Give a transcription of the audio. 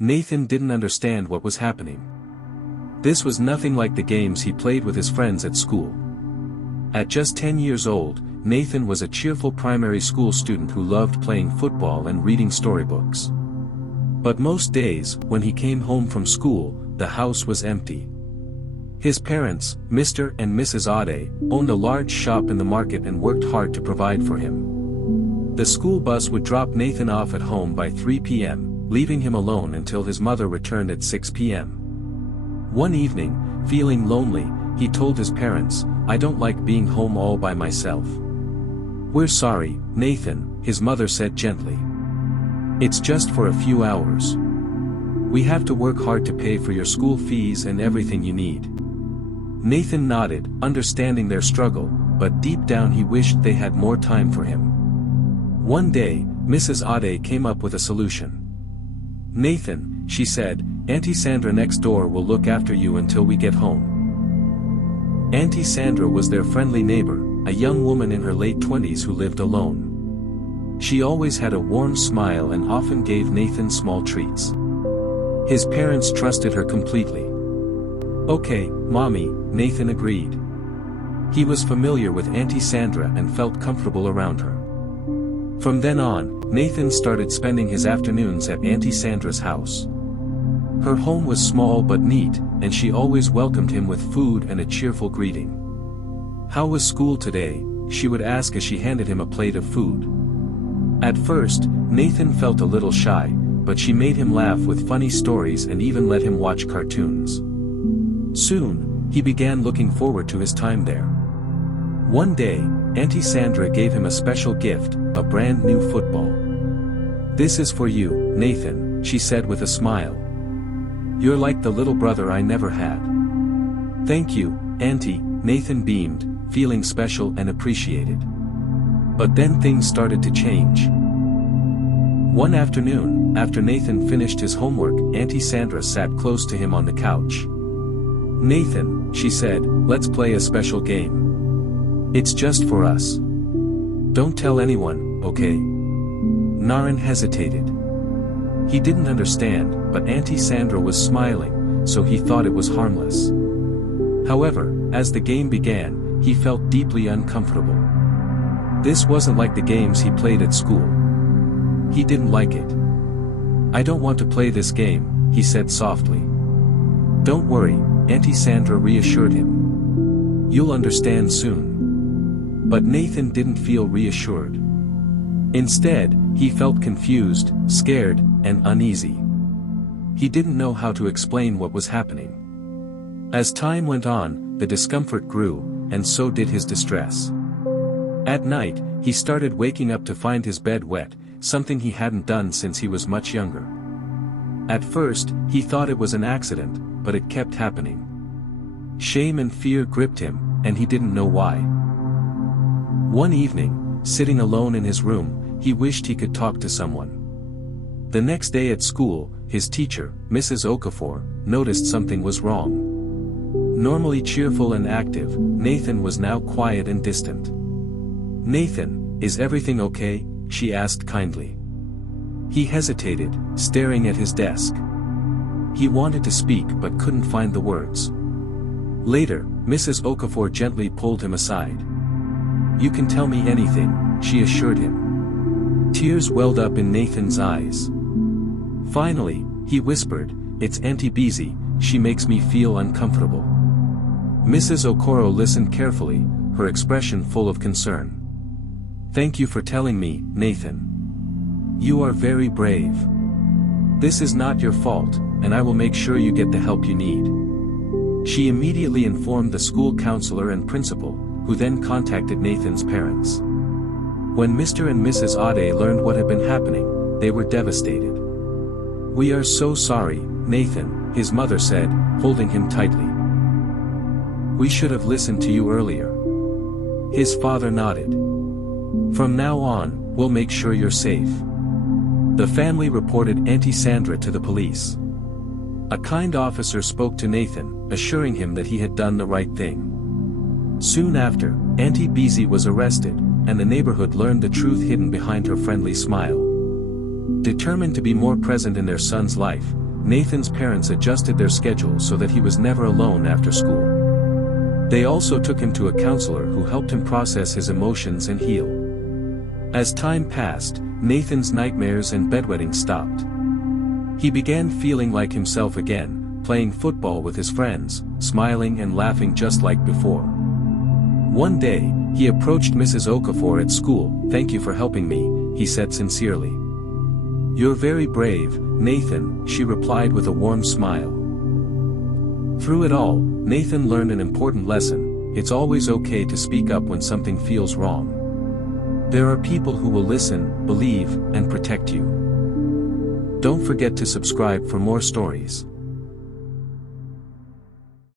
Nathan didn't understand what was happening. This was nothing like the games he played with his friends at school. At just 10 years old, Nathan was a cheerful primary school student who loved playing football and reading storybooks. But most days, when he came home from school, the house was empty. His parents, Mr. and Mrs. Ade, owned a large shop in the market and worked hard to provide for him. The school bus would drop Nathan off at home by 3 p.m., leaving him alone until his mother returned at 6 p.m. One evening, feeling lonely, he told his parents, "I don't like being home all by myself." "We're sorry, Nathan," his mother said gently. "It's just for a few hours. We have to work hard to pay for your school fees and everything you need." Nathan nodded, understanding their struggle, but deep down he wished they had more time for him. One day, Mrs. Ade came up with a solution. "Nathan," she said, "Auntie Sandra next door will look after you until we get home." Auntie Sandra was their friendly neighbor, a young woman in her late 20s who lived alone. She always had a warm smile and often gave Nathan small treats. His parents trusted her completely. "Okay, Mommy," Nathan agreed. He was familiar with Auntie Sandra and felt comfortable around her. From then on, Nathan started spending his afternoons at Auntie Sandra's house. Her home was small but neat, and she always welcomed him with food and a cheerful greeting. "How was school today?" she would ask as she handed him a plate of food. At first, Nathan felt a little shy, but she made him laugh with funny stories and even let him watch cartoons. Soon, he began looking forward to his time there. One day, Auntie Sandra gave him a special gift, a brand new football. "This is for you, Nathan," she said with a smile. "You're like the little brother I never had." "Thank you, Auntie," Nathan beamed, feeling special and appreciated. But then things started to change. One afternoon, after Nathan finished his homework, Auntie Sandra sat close to him on the couch. "Nathan," she said, "let's play a special game. It's just for us. Don't tell anyone, okay?" Naren hesitated. He didn't understand, but Auntie Sandra was smiling, so he thought it was harmless. However, as the game began, he felt deeply uncomfortable. This wasn't like the games he played at school. He didn't like it. "I don't want to play this game," he said softly. "Don't worry," Auntie Sandra reassured him. "You'll understand soon." But Nathan didn't feel reassured. Instead, he felt confused, scared, and uneasy. He didn't know how to explain what was happening. As time went on, the discomfort grew, and so did his distress. At night, he started waking up to find his bed wet, something he hadn't done since he was much younger. At first, he thought it was an accident, but it kept happening. Shame and fear gripped him, and he didn't know why. One evening, sitting alone in his room, he wished he could talk to someone. The next day at school, his teacher, Mrs. Okafor, noticed something was wrong. Normally cheerful and active, Nathan was now quiet and distant. "Nathan, is everything okay?" she asked kindly. He hesitated, staring at his desk. He wanted to speak but couldn't find the words. Later, Mrs. Okafor gently pulled him aside. "You can tell me anything," she assured him. Tears welled up in Nathan's eyes. Finally, he whispered, "It's Auntie Beezy, she makes me feel uncomfortable." Mrs. Okoro listened carefully, her expression full of concern. "Thank you for telling me, Nathan. You are very brave. This is not your fault, and I will make sure you get the help you need." She immediately informed the school counselor and principal, who then contacted Nathan's parents. When Mr. and Mrs. Ade learned what had been happening, they were devastated. "We are so sorry, Nathan," his mother said, holding him tightly. "We should have listened to you earlier." His father nodded. "From now on, we'll make sure you're safe." The family reported Auntie Sandra to the police. A kind officer spoke to Nathan, assuring him that he had done the right thing. Soon after, Auntie Beezy was arrested, and the neighborhood learned the truth hidden behind her friendly smile. Determined to be more present in their son's life, Nathan's parents adjusted their schedule so that he was never alone after school. They also took him to a counselor who helped him process his emotions and heal. As time passed, Nathan's nightmares and bedwetting stopped. He began feeling like himself again, playing football with his friends, smiling and laughing just like before. One day, he approached Mrs. Okafor at school. "Thank you for helping me," he said sincerely. "You're very brave, Nathan," she replied with a warm smile. Through it all, Nathan learned an important lesson: it's always okay to speak up when something feels wrong. There are people who will listen, believe, and protect you. Don't forget to subscribe for more stories.